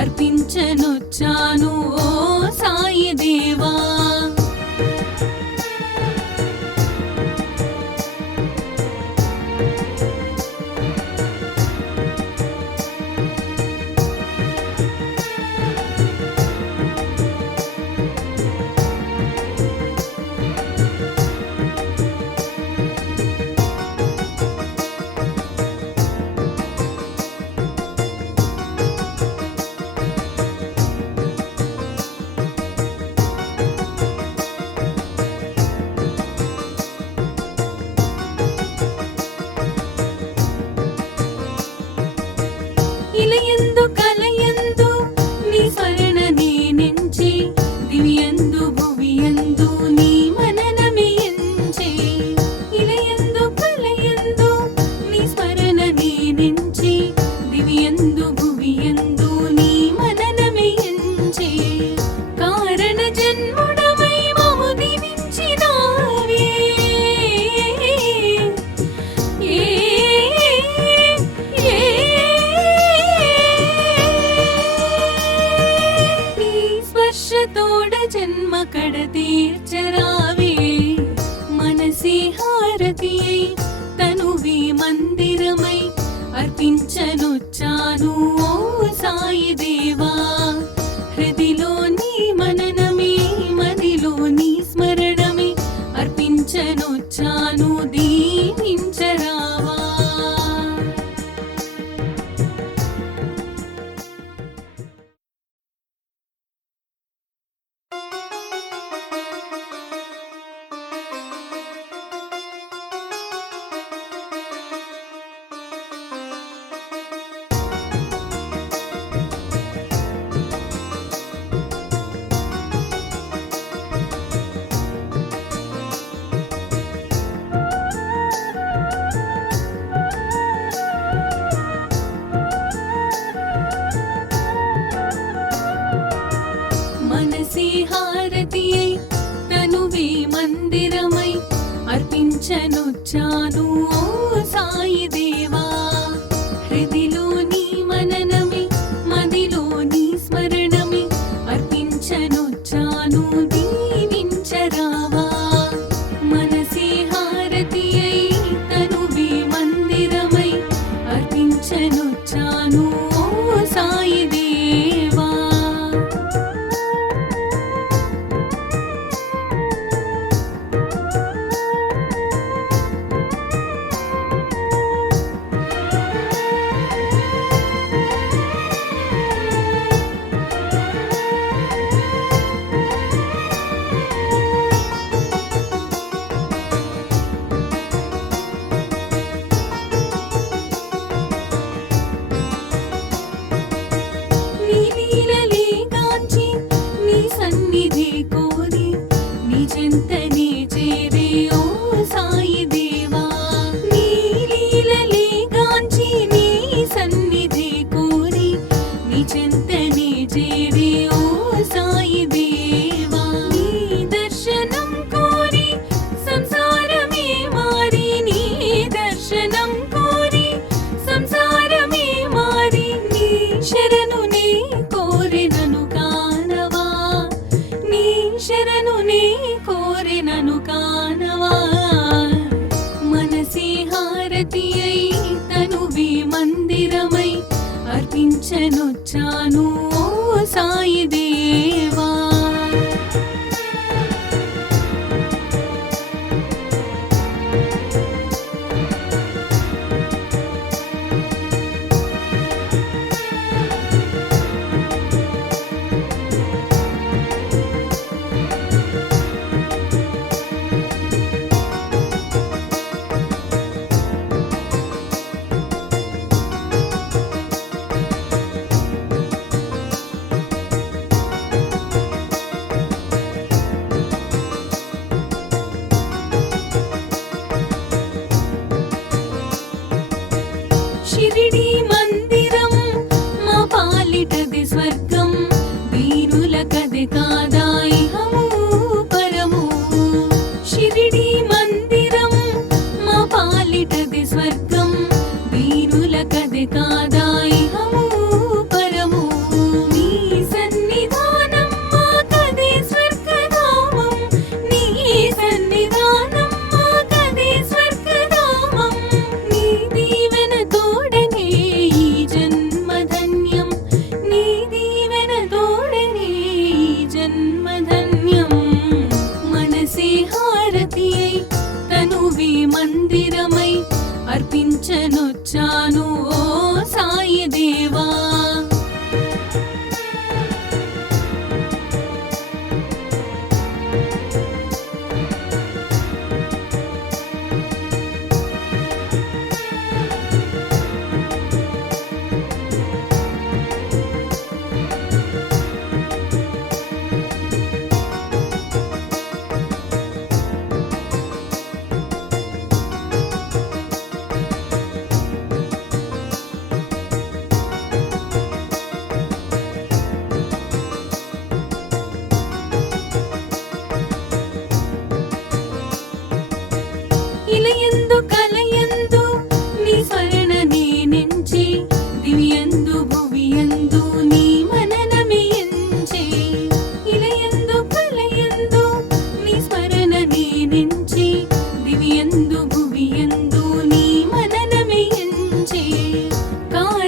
అర్పించనొచ్చాను ఓ సాయి దేవా. ఇలయందు కలయందు నీ స్మరణ నేనెంచి, దివియందు భువియందు నీ మననమే ఎంచే. ఇలయందు కలయందు నీ స్మరణ నేనెంచి, దివియందు భువియందు నీ మననమే ఎంచే. కారణ జన్ముడవై మము దీవించినావే. తోడ జన్మ కడ తీర్చరావే. మనసి హారతియై తనువి మందిరమై అర్పించనొచ్చాను ఓ సాయి దేవా. హృదిలో నీ మననమే మదిలో నీ స్మరణమే అర్పించనొచ్చాను దీవించరావా. మనసి హారతియై తనువే మందిరమై అర్పించనొచ్చాను ఓ సాయి దేవా. హృదిలో నీ మననమే మదిలో నీ స్మరణమే అర్పించనొచ్చాను దీవించరావా. మనసి హారతియై తనువే మందిరమై అర్పించనొచ్చాను ఓ సాయి దేవా. నీ లీలలే గాంచి నీ సన్నిధి కోరి నీ చెంతనే చేరే ఓ సాయి దేవా. నీ లీలలే గాంచి నీ సన్నిధి కోరి నీ చెంతనే చేరే ఓ సాయి దేవా. నీ దర్శనం కోరి సంసారమే మారి, నీ దర్శనం కోరి సంసారమే మారి, నీ శరణు నే కోరినను కానవా. నీ శరణు నే కోరినను కానవా. మనసి హారతియై తనువి మందిరమై అర్పించనొచ్చాను ఓ సాయి దేవా.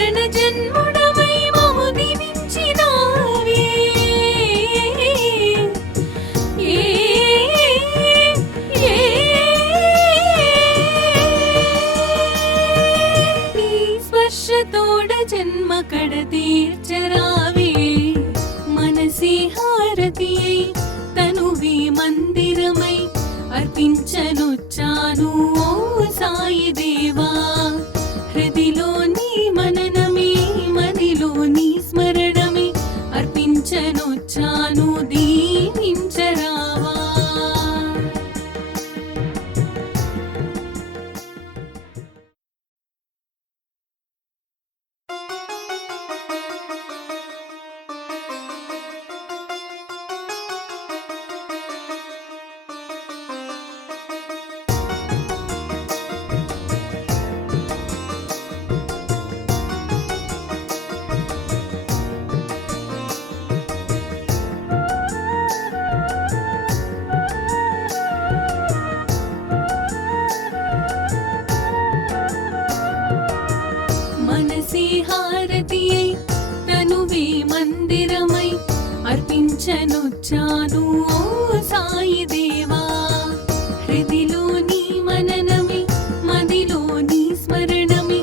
మరణ జన్ముడవై మము దీవించినావే. ఏ ఏ నీ స్పర్శతోడ జన్మ కడ తీర్చరావే. మనసే హారతియై తనువే మందిరమై అర్పించనొచ్చాను ఓ సాయి దేవా. హృదిలో నీ మననమే మదిలో నీ స్మరణమే అర్పించనొచ్చాను దీవించరావా. మనసే హారతియై తనువే మందిరమై అర్పించనొచ్చాను ఓ సాయి దేవా. హృదిలో నీ మననమే మదిలో నీ స్మరణమే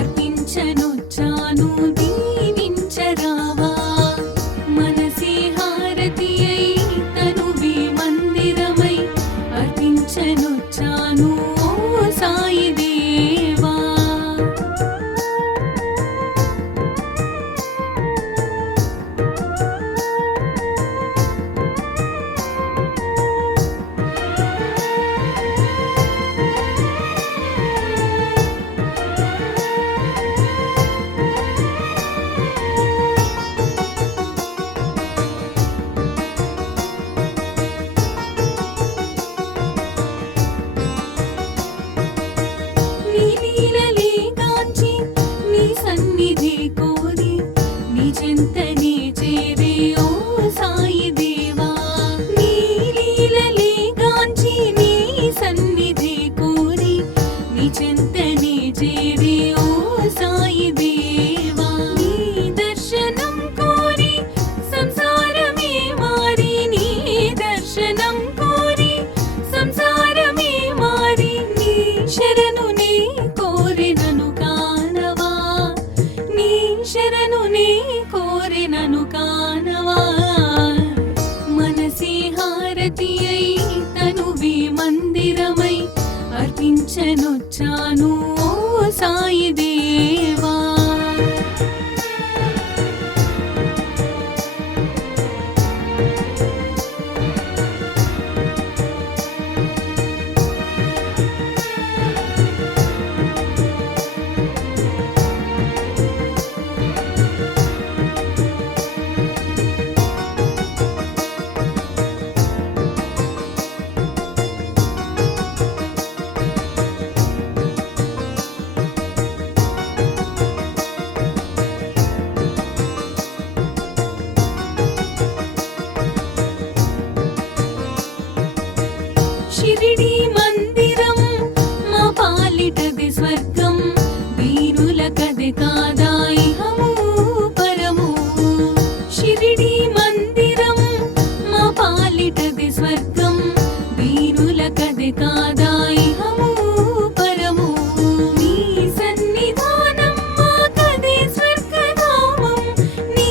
అర్పించనొచ్చాను దీవించరావా. మనసే హారతియై తనువే మందిరమై అర్పించనొచ్చాను ఓ సాయి దేవా. నీ లీలలే గాంచి నీ సన్నిధి కోరి నీ చెంతనే చేరే ఓ సాయి దేవా. నీ లీలలే గాంచి నీ సన్నిధి కోరి నీ చెంతనే చేరే ఓ సాయి దేవా. నీ దర్శనం కోరి సంసారమే మారి నీ దర్శనం కోరి సంసారమే మారి నీ శరణు నీ కోరినను కానవా. నీ శరణు నీ కోరినను కానవా. మనసే హారతియై తనువే మందిరమై అర్పించనొచ్చాను ఓ సాయి దేవా. షిరిడి మందిరం మా పాలిటది స్వర్గం. వీరులకది కాదా ఇహము పరము. షిరిడి మందిరం మా పాలిటది స్వర్గం. వీరులకది కాదా ఇహము పరము. నీ సన్నిధానం మాకదే స్వర్గధామం. నీ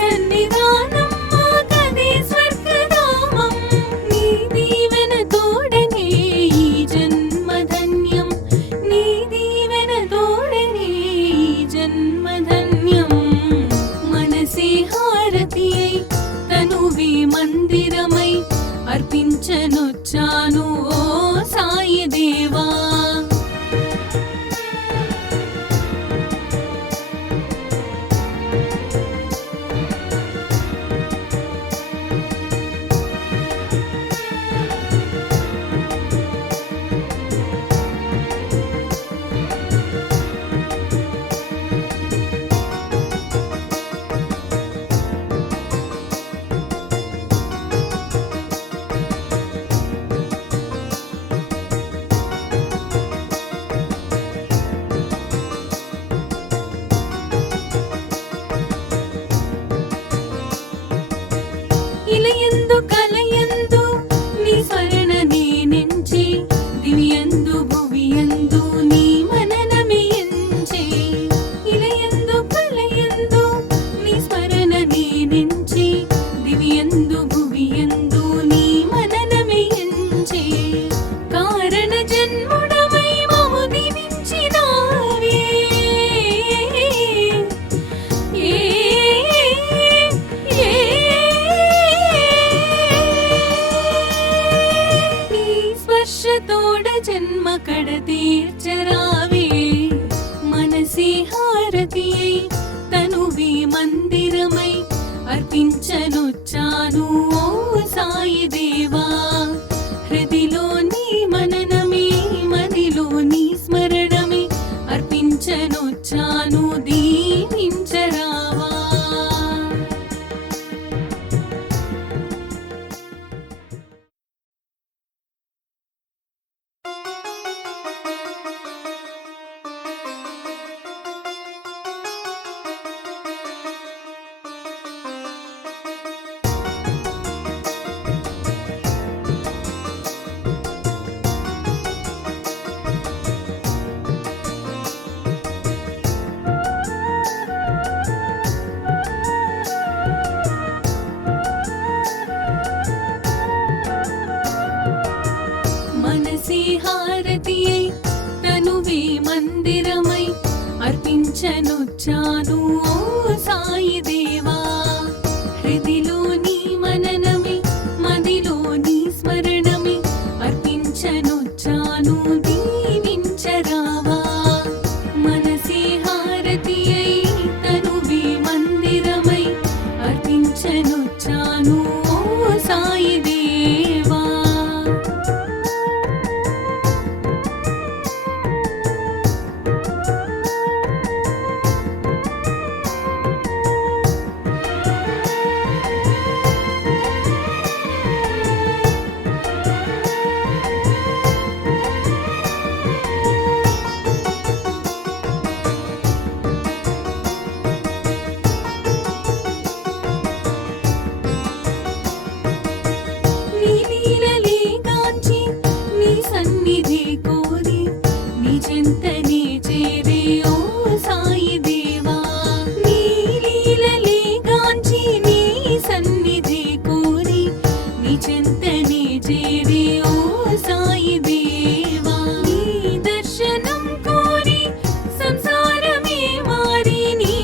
సన్నిధానం మాకదే స్వర్గధామం. నీ దీవెన తోడనే ఈ జన్మధన్యం. నీ దీవెన తోడనే ఈ జన్మధన్యం. మనసే హారతియై తనువే మందిరమై అర్పించనొచ్చాను ఓ సాయి దేవా. అయి తనువే మందిరమై అర్పించనొచ్చాను ఓ సాయి దేవా. హృదిలోని మననమే మదిలోని స్మరణమే అర్పించనొచ్చాను దీవించరావా. మనసే హారతి అయి తనువే మందిరమై అర్పించనొచ్చాను ఓ సాయి దేవా. హృదిలోని మననమే మదిలోని స్మరణమే అర్పించనొచ్చాను దీవించరావా. మనసే హారతి అయి తనువే మందిరమై అర్పించనొచ్చాను ఓ సాయి దేవా. నీ లీలలే గాంచి నీ సన్నిధి కోరి నీ చెంతనే చేరే ఓ సాయి దేవా. నీ లీలలే గాంచి నీ సన్నిధి కోరి నీ చెంతనే చేరే ఓ సాయి దేవా. నీ దర్శనం కోరి సంసారమే మారి నీ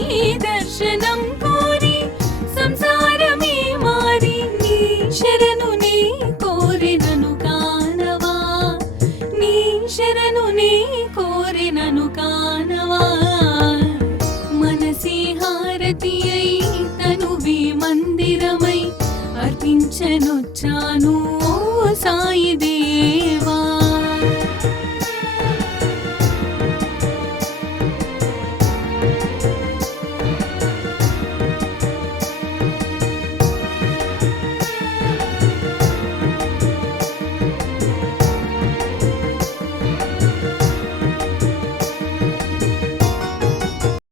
దర్శనం కోరి సంసారమే మారి నీ శరణు నే కోరినను కానవా. నీ శరణు నే కోరినను కానవా. మనసే హారతి అయి తనువే మందిరమై అర్పించనొచ్చాను ఓ సాయి దేవా.